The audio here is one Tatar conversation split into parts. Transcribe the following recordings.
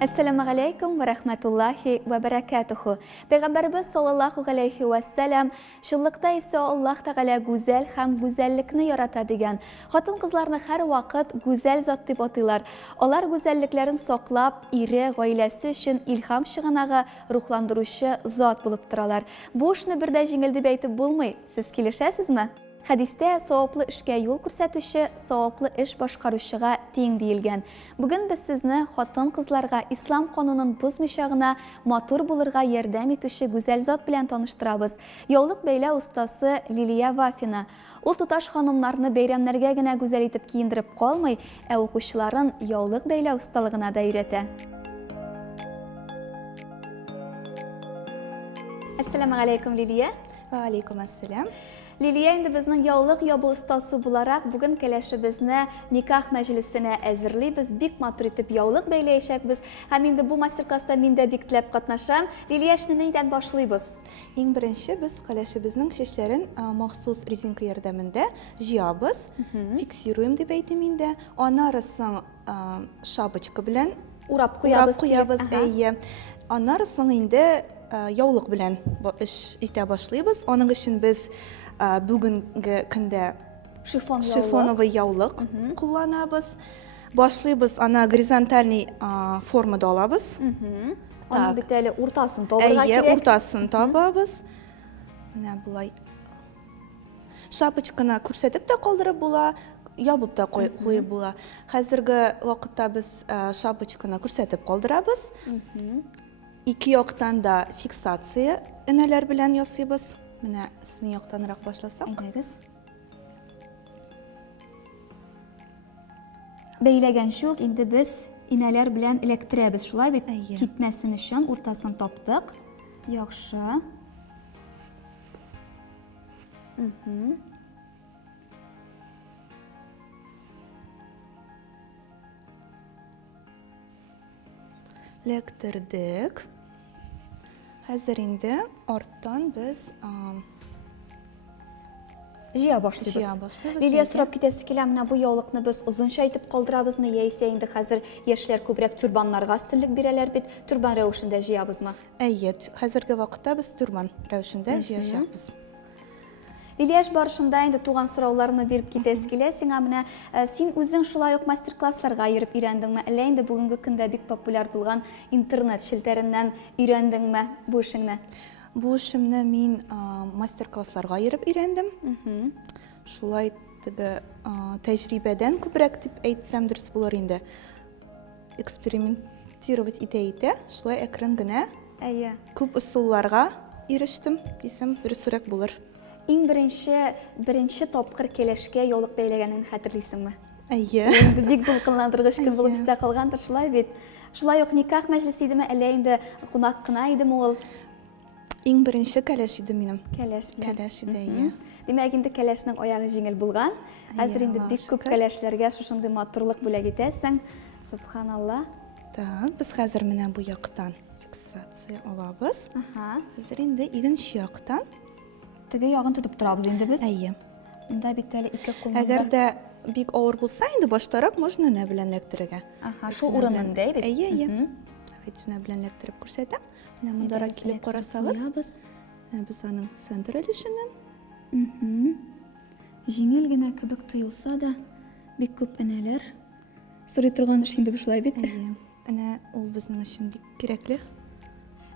Assalamu alaikum ve rahmetullahi ve berekatuhu. Peygamberimiz sallallahu aleyhi ve sellem şıllıkta ise Allah Teala güzel hem güzellikni yaratadigan. Xotin qizlarni har vaqt güzel zot deb ataylar. Olar güzelliklerini soqlab, iri oilasi uchun ilham shig'inag'i ruhlantiruvchi zot bo'lib turalar. Bu ishni birda yengil deb aytib bo'lmaydi. Siz kelishasizmi? Hadisda savobli ishga yo'l ko'rsatuvchi, savobli ish boshqaruvchiga teng deyilgan. Bugun biz sizni xotin qizlarga islom qonunini buzmishag'ina motor bo'lirga yordam etuvchi go'zal zot bilan tanishtiramiz. Yo'liq beyla ustasi Liliya Vafina. U tutash xonimlarni bayramlargagina go'zal etib kiyindirib qolmay, o'quvchilarin yo'liq beyla ustalig'ini da o'rgatadi. Assalomu alaykum Liliya. Va alaykum assalom. Liliya endi bizning yo'liq yobi ustasi bo'larak bugun kelishimizni nikoh majlisini azirlaymiz. Bik motor etib yo'liq beylayshak biz. Ham endi bu master-klassda menda biklab qatnasham. Liliya ishni neydan boshlaymiz? Eng birinchi biz qalashimizning sheshlarin maxsus rezinka yordamida jiyamiz, fiksiruyum deb aytdim endi. Onarasini shabochka bilan urab qo'yamiz. Ayya. Onarasini endi yo'liq bilan ish eta boshlaymiz. Onun uchun biz bugungi kunda shifonovoy yo'liq qo'llanamiz. Boshlaymiz ana gorizontalniy formada olamiz. Onun bitali o'rtasini to'g'riga kerak. Ayya, o'rtasini topamiz. Mana bulay. Shapochkani ko'rsatib da qoldirib bo'lar, yopib da qo'yib bo'lar. Hozirgi vaqtda biz shapochkani ko'rsatib qoldiramiz. İki yoqdan da fiksatsiya inalar bilan yasaymiz. Mana sizning yoqdanroq boshlasak. Aytamiz. Beylagan shu, endi biz inalar bilan elektramiz. Shulay bit ketmasin uchun o'rtasini topdik. Yaxshi. Elektirdik. Hozir endi ortdan biz jiya boshlaymiz. Liliya so'rab ketasiz-ki, mana bu yo'liqni biz uzuncha aytib qoldiramizmi, yoki endi hozir yoshlar ko'proq turbanlarga astillik beralar bit, turban ravishida jiyamizmi? Ayya, hozirgi vaqtda biz turban ravishida jiyashamiz. Liliya barishында endi tug'an so'rovlarni berib ketasiz-ki, sen mana sen o'zing shulay yo'q master-klasslarga ayirib o'randingmi? Alla endi bugungi kunda bek populyar bo'lgan internet shiltaridan o'randingmi bu ishingni? Bu ishimni men master-klasslarga ayirib o'randim. Shulay tajribadan ko'proq deb aytsam durust bo'lar endi. Eksperimentirovat etayda, shulay ekrangina. Ayya. Ko'p usullarga erishdim desam durustroq bo'lar. Eng birinchi topqir kelishga yo'liq beylaganingni xotirlaysizmi? Ayya. Endi bek to'lqinlantirg'ish kun bo'lib ista qolgandir shulay bit. Shulay yo'q nikoh majlisi edimi, alla endi qo'noqqina edimi ol? Eng birinchi kalash edi menim. Kalash edi, ayya. Demak, endi kalashning oyog'i yengil bo'lgan. Hozir endi bek ko'p kalashlarga shunday motorlik bo'la ketasan. Subhanalloh. Tak, biz hozir mana bu yoqdan fiksatsiya olamiz. Hozir endi ikkinchi yoqdan Tigi yog'ini tutib turamiz endi biz. Ayya. Unda bittali ikki qo'l. Agarda bek og'ir bo'lsa, endi boshtaroq можно na bilan elektriga. Shu o'rinda edi. Ayya. Давайте na bilan elektrib ko'rsatam. Mana bundaroq kelib qarasangiz. Biz uni sentralishidan. Yengilgina kibik tuyulsa-da, bek ko'p inalar so'ray turgan ish endi shulay bit. Ayya. Ana u bizning uchun kerakli.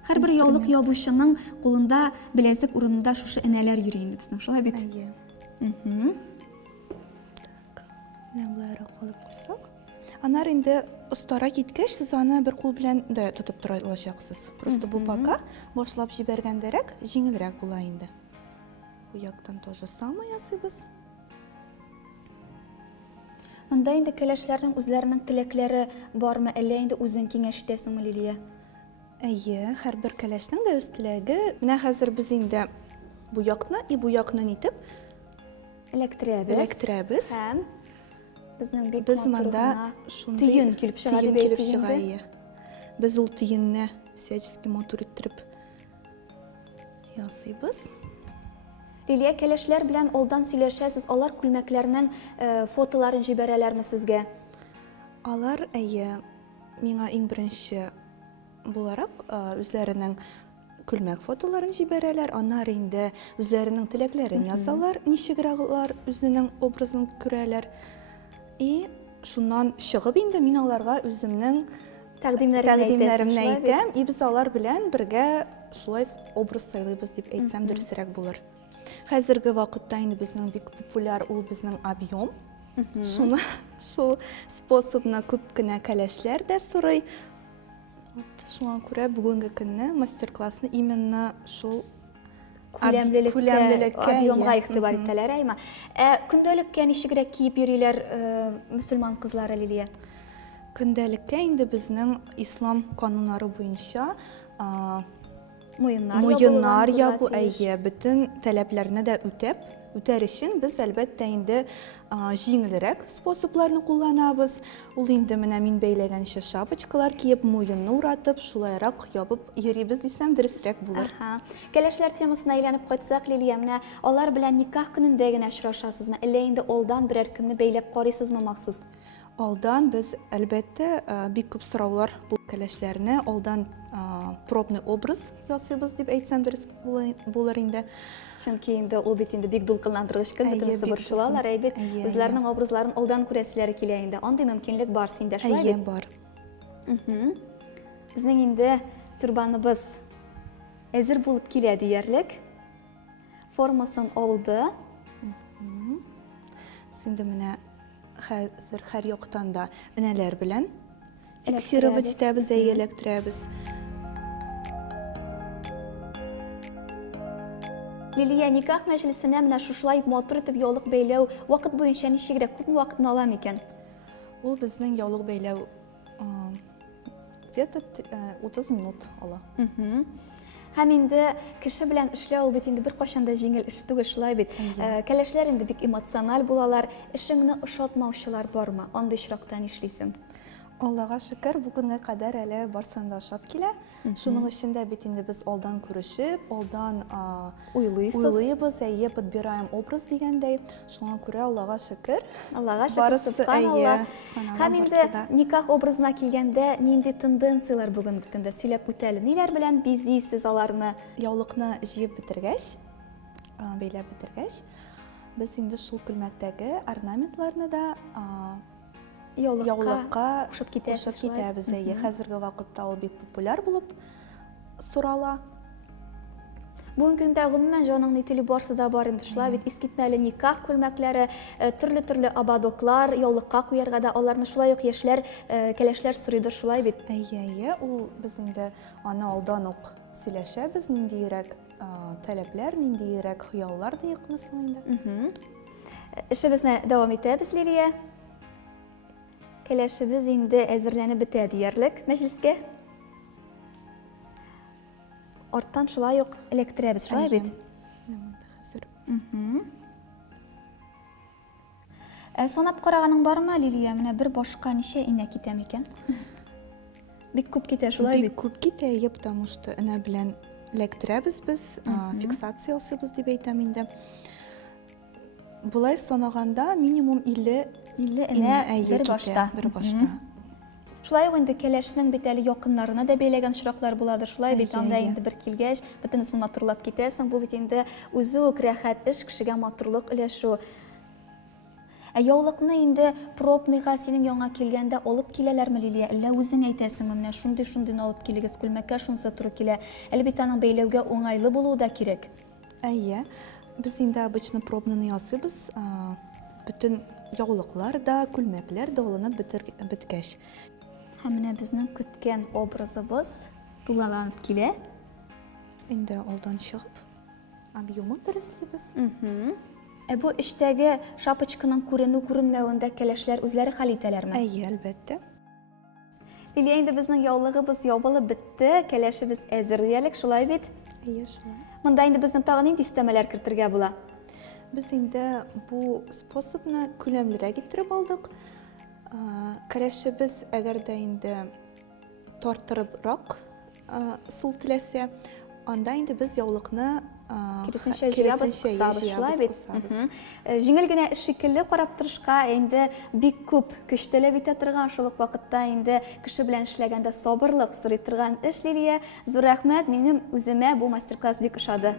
Har bir yo'liq yobushining qo'lida bilezik o'rinida shu inalar yuriydi bizning shulay bit. Ayya. Mana bularni qolib qo'ysak. Anar endi ustaroq yetgach, siz uni bir qo'l bilan tutib tura olasiz. Просто bu пока boshlab jibergandarak yengilroq bo'ladi endi. Bu yoqdan to же самое yasaymiz. Unda endi kelishlarning o'zlarining tilaklari bormi, alla endi o'zing kengash etasizmi Liliya? Ayya, har bir kalashning da o'z tilagi. Mana hozir biz endi bu yoqni, bu yoqni etib elektramiz. Ham bizning bek biz manda shunday tiyin kelib chiqadi deb aytdingiz. Biz ul tiyinni всячески motor ettirib yasaymiz. Liliya, kelishlar bilan oldin сөйләшәсез, ular kulmaklarining fotolarini jibaralarmi sizga? Alar ayya миңа иң беренче буларак үзләренең күлмәк фотоларын җибәрәләр, аннары инде үзләренең теләкләрен язалар, ничегрәкләр үзенең образын күрәләр. И шуннан чыгып инде мин аларга үземнең тәкъдимнәремне әйтәм, и без алар белән бергә шулай образ сайлыйбыз дип әйтсәм дөресрәк булыр. Хәзерге вакытта инде безнең бик популяр ул безнең объем. Шул способны күп кенә кәләшләр дә сорый. Шуңа күрә бүгенге көнне мастер-классны именно шул күләмлелеккә, объемга игътибар итәләр, әйме. Көндәлеккә ничегрәк киеп йөриләр мөселман кызлары, Лилия? Көндәлеккә инде безнең ислам кануннары буенча Муеннар ябу, бөтен таләпләрне дә үтәр өчен без әлбәттә инде җиңелрәк способларны кулланабыз. Ул инде менә мин бәйләгәнчә шапочкалар киеп, муенны уратып, шулайрак ябып йөрибез дисәм дөресрәк булыр. Кәләшләр темасына әйләнеп кайтсак, Лилия, менә алар белән никах көнендә генә очрашасызмы? Әллә инде алдан берәр көнне бәйләп карыйсызмы махсус? Алдан без әлбәттә бик күп сораулар бу кәләшләрне алдан пробный образ ясыйбыз дип әйтсәм дөрес булыр инде. Чөнки инде ул бит инде бик дулкынландыргыч көн, бөтенесе борчылалар, әйбит. Үзләренең образларын алдан күрәселәре килә инде. Андый мөмкинлек бар синдә, шулай бит? Бар. Безнең инде турбаныбыз әзер булып килә диярлек. Формасын алды. Без инде менә хәзер һәр яктан да энәләр белән фиксировать итәбез, эләктерәбез. Лилия, никах мәҗлесенә менә шушылай матур итеп яулык бәйләү вакыт буенча ничегрәк күпме вакытны ала микән? Ул безнең яулык бәйләү где-то 30 минут ала. Һәм инде кеше белән эшләү бит инде бер кайчан да җиңел эш түгел, шулай бит. Кәләшләр инде бик эмоциональ булалар. Эшеңне ошатмаучылар бармы? Андый очракта нишлисең? Аллага шөкер, бүгенгә кадәр әле барсын да ошап килә. Шуның өчен дә бит инде без алдан күрешеп, алдан уйлыйбыз, подбираем образ дигәндәй. Шуңа күрә Аллага шөкер. Аллага шөкер, субханаллах. Һәм инде никах образына килгәндә нинди тенденциялар бүгенге көндә сөйләп үтәле? Ниләр белән бизисез аларны? Яулыкны җыеп бетергәч, бәйләп бетергәч, без инде шул күлмәктәге орнаментларны да яулыкка кушып китәбез. Хәзерге вакытта ул бик популяр булып сорала. Бүгенге көндә гомумән җаның нителе барсы да бар инде, шулай бит. Искитмәле никах күлмәкләре, төрле ободоклар, яулыкка куярга да аларны шулай ук яшьләр, кәләшләр сорыйдыр, шулай бит. Ул без инде аны алдан ук сөйләшәбез, ниндирәк таләпләр, ниндирәк хыяллар диякмысың инде. Эшебезне дәвам итәбез, Лилия. Кәләшебез инде әзерләнеп бетә диярлек мәҗлескә. Арттан шулай ук эләктерәбез, шулай бит. Санап караганың бармы, Лилия? Менә бер башка ничә инә китә микән? Бик күп китә, шулай бит. Бик күп китә, потому что энә белән эләктерәбез без, фиксация ясыйбыз дип әйтәм инде. Булай санаганда минимум 50 энә бер башта. Шулай ук инде кәләшнең бит әле якыннарына да бәйләгән очраклар буладыр, шулай бит. Анда инде бер килгәч, бөтенесен матурлап китәсең. Бу бит инде үзе үк рәхәт эш, кешегә матурлык өләшү. Яулыкны инде пробныйга синең яңа килгәндә алып киләләрме, Лилия? Әллә үзең әйтәсеңме, менә шундый алып килегез, күлмәккә шунысы туры килә. Әле бит аның бәйләүгә уңайлы булуы да кирәк. Без инде обычно пробныйны ясыйбыз. Бүтән яулыклар да, күлмәкләр дә алынып беткәч. Һәм менә безнең көткән образыбыз тулаланып килә. Инде алдан чыгып, объемын дөрестлибез. Бу эштәге шапочканың күренү-күренмәвендә кәләшләр үзләре хәл итәләрме? Әлбәттә. Лилия, инде безнең яулыгыбыз ябылып бетте, кәләшебез әзер диярлек, шулай бит? Шулай. Монда инде безнең тагын нинди өстәмәләр кертергә була? Без инде бу способны күләмлерәк иттереп алдык. Кәләшебез әгәр дә инде тартырыбрак сул теләсә, анда инде без яулыкны Киресенчә җыябыз, кысабыз, шулай бит. Җиңел генә эш шикелле карап торышка, инде бик күп көч таләп итә торган шул ук вакытта инде кеше белән эшләгәндә сабырлык сорый торган эш, Лилия. Зур рәхмәт, минем үземә бу мастер-класс бик ошады.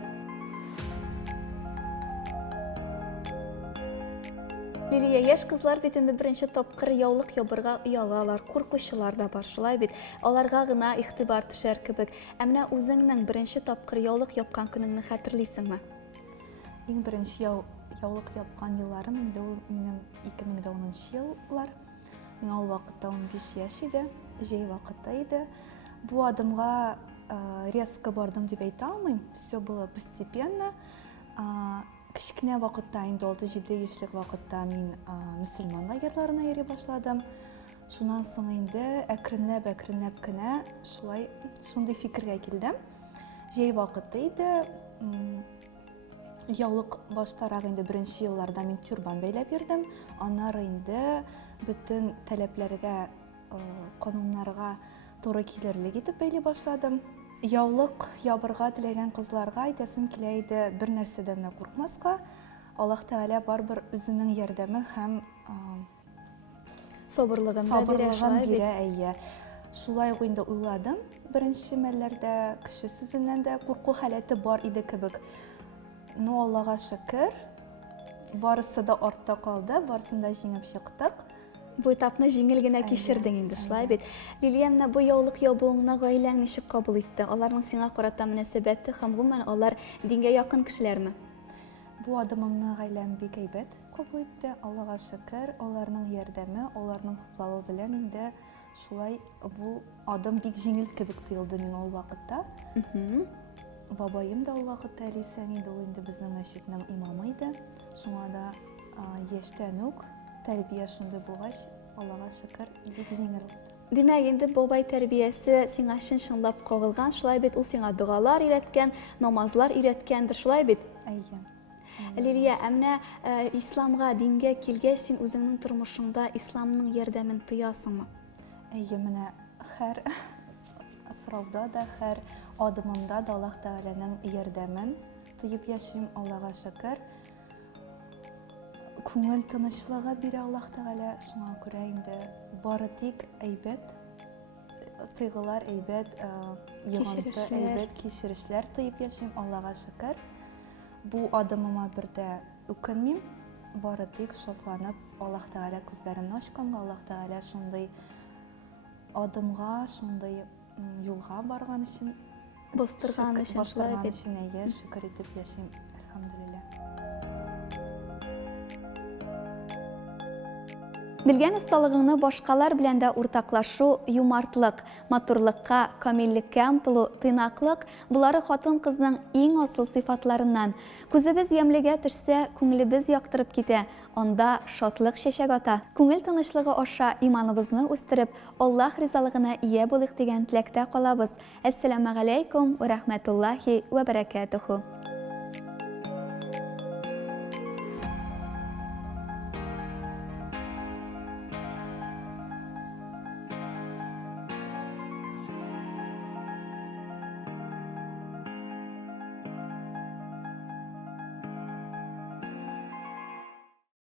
Лилия, яшь кызлар бит инде беренче тапкыр яулык ябырга уялалар, куркучылар да бар, шулай бит. Аларга гына игътибар төшәр кебек. Ә менә үзеңнең беренче тапкыр яулык япкан көнеңне хәтерлисеңме? Иң беренче яулык япкан елларым инде ул минем 2010 еллар. Мин ул вакытта 15 яшь иде, җәй вакыты иде. Бу адымга резко бардым дип әйтә алмыйм. Все было постепенно. Кичкенә вакытта инде 6-7 яшьлек вакытта мин мөселман лагерьларына йөри башладым. Шуннан соң инде әкренләп кенә шундый фикергә килдем. Җәй вакыты иде. Яулык баштарак инде беренче елларда мин тюрбан бәйләп йөрдем. Аннары инде бөтен таләпләргә, кануннарга туры килерлек итеп бәйләй башладым. Яулык ябырга теләгән кызларга әйтәсем килә иде, бер нәрсәдән дә куркмаска. Аллаһ Тәгалә барбер үзенең ярдәме һәм Сабырлыгын бирә. Шулай инде уйладым. Беренче мәлләрдә кеше сүзеннән дә курку халәте бар иде кебек. Ну, Аллаһка шөкер, барысы да артта калды, барысын да җиңеп чыктык. Бу этапны җиңел генә кичердең инде, шулай бит. Лилия, менә бу яулык ябуыңны гаиләң ничек кабул итте? Аларның сиңа карата мөнәсәбәте һәм гомумән алар дингә якын кешеләрме? Бу адымымны гаиләм бик әйбәт кабул итте. Аллаһка шөкер, аларның ярдәме, аларның хуплавы белән инде шулай бу адым бик җиңел кебек тоелды миңа ул вакытта. Бабаем да ул вакытта Әлисән иде, ул инде безнең мәчетнең имамы иде. Шуңа да яшьтән үк тәрбия шундый булгач, Аллаһка шөкер, бик җиңел узды. Димәк, инде бабай тәрбиясе сиңа чынлап кагылган, шулай бит, ул сиңа дугалар өйрәткән, намазлар өйрәткәндер, шулай бит. Лилия, менә исламга, дингә килгәч, син үзеңнең тормышыңда исламның ярдәмен тоясыңмы? Менә һәр асрауда да, һәр адымымда да Аллаһ Тәгаләнең ярдәмен тоеп яшим, Аллаһка шөкер. Күңел тынычлыгы бирә Аллаһ Тәгалә, шуңа күрә инде бары тик әйбәт тойгылар, әйбәт йогынты, әйбәт кичерешләр тоеп яшим, Аллаһка шөкер. Бу адымыма бердә үкенмим, бары тик шатланып, Аллаһ Тәгалә күзләремне ачканга, Аллаһ Тәгалә шундый адымга, шундый юлга барган өчен, Бастырган өчен, шулай бит. Шөкер итеп яшим, әлхәмдүлилләх. Белгән осталыгыңны башкалар белән дә уртаклашу, юмартлык, матурлыкка, камиллеккә омтылу, тыйнаклык – булары хатын-кызның иң асыл сыйфатларыннан. Күзебез ямьлегә төшсә, күңелебез яктырып китә, анда шатлык чәчәк ата. Күңел тынычлыгы аша иманыбызны үстереп, Аллаһ ризалыгына ия булыйк дигән теләктә калабыз. Әссәламу алейкум ва рахматуллахи ва баракатуху.